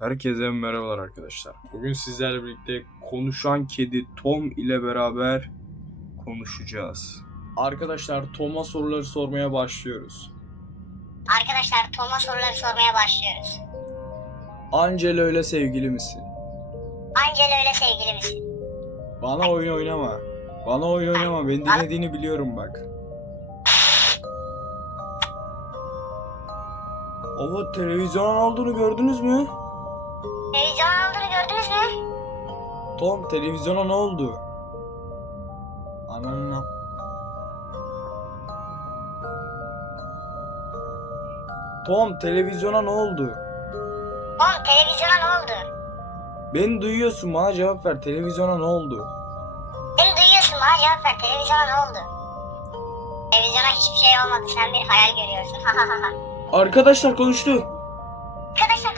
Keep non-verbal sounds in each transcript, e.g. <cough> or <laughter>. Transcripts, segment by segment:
Herkese merhabalar arkadaşlar. Bugün sizlerle birlikte konuşan kedi Tom ile beraber konuşacağız. Arkadaşlar Tom'a soruları sormaya başlıyoruz. Arkadaşlar Tom'a soruları sormaya başlıyoruz. Angela ile sevgili misin? Angela ile sevgili misin? Bana oyun oynama. Bana oyun oynama. Beni dinlediğini biliyorum bak. Ova televizyonun olduğunu gördünüz mü? Televizyon olduğunu gördünüz mü? Tom televizyona ne oldu? Ananına. Tom televizyona ne oldu? Tom televizyona ne oldu? Beni duyuyorsun bana cevap ver. Televizyona ne oldu? Beni duyuyorsun bana cevap ver. Televizyona ne oldu? Televizyona hiçbir şey olmadı. Sen bir hayal görüyorsun. Ha ha ha. Arkadaşlar konuştu. Arkadaşlar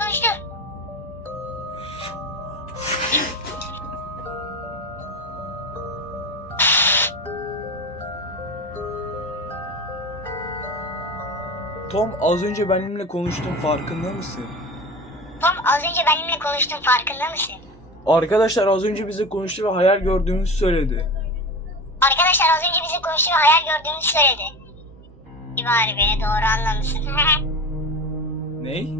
Tom az önce benimle konuştun farkında mısın? Tom az önce benimle konuştun farkında mısın? Arkadaşlar az önce bize konuştu ve hayal gördüğümüzü söyledi. Arkadaşlar az önce bize konuştu ve hayal gördüğümüzü söyledi. Bari beni doğru anlamışsın. <laughs> Ney?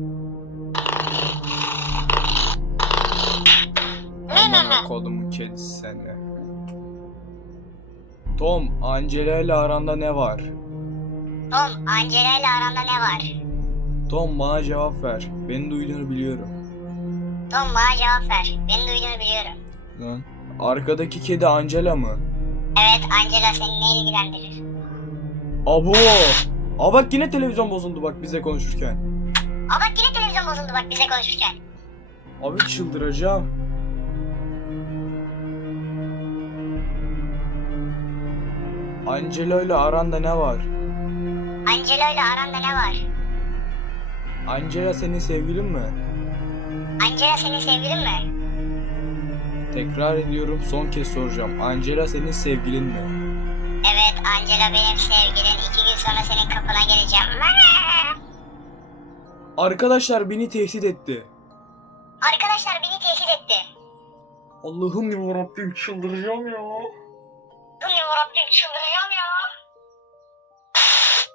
Ne ne Aman ne? kodumun kedisi seni. Tom, Angela ile aranda ne var? Tom Angela ile aranda ne var? Tom bana cevap ver. Beni duyduğunu biliyorum. Tom bana cevap ver. Beni duyduğunu biliyorum. Lan. Arkadaki kedi Angela mı? Evet Angela seni ne ilgilendirir? Abo! Aa bak yine televizyon bozuldu bak bize konuşurken. Aa bak yine televizyon bozuldu bak bize konuşurken. Abi çıldıracağım. Angela ile aranda ne var? Angela ile aranda ne var? Angela senin sevgilin mi? Angela senin sevgilin mi? Tekrar ediyorum son kez soracağım. Angela senin sevgilin mi? Evet Angela benim sevgilin. İki gün sonra senin kapına geleceğim. <laughs> Arkadaşlar beni tehdit etti. Arkadaşlar beni tehdit etti. Allah'ım yarabbim çıldıracağım ya. Dur ya Rabbim çıldıracağım ya.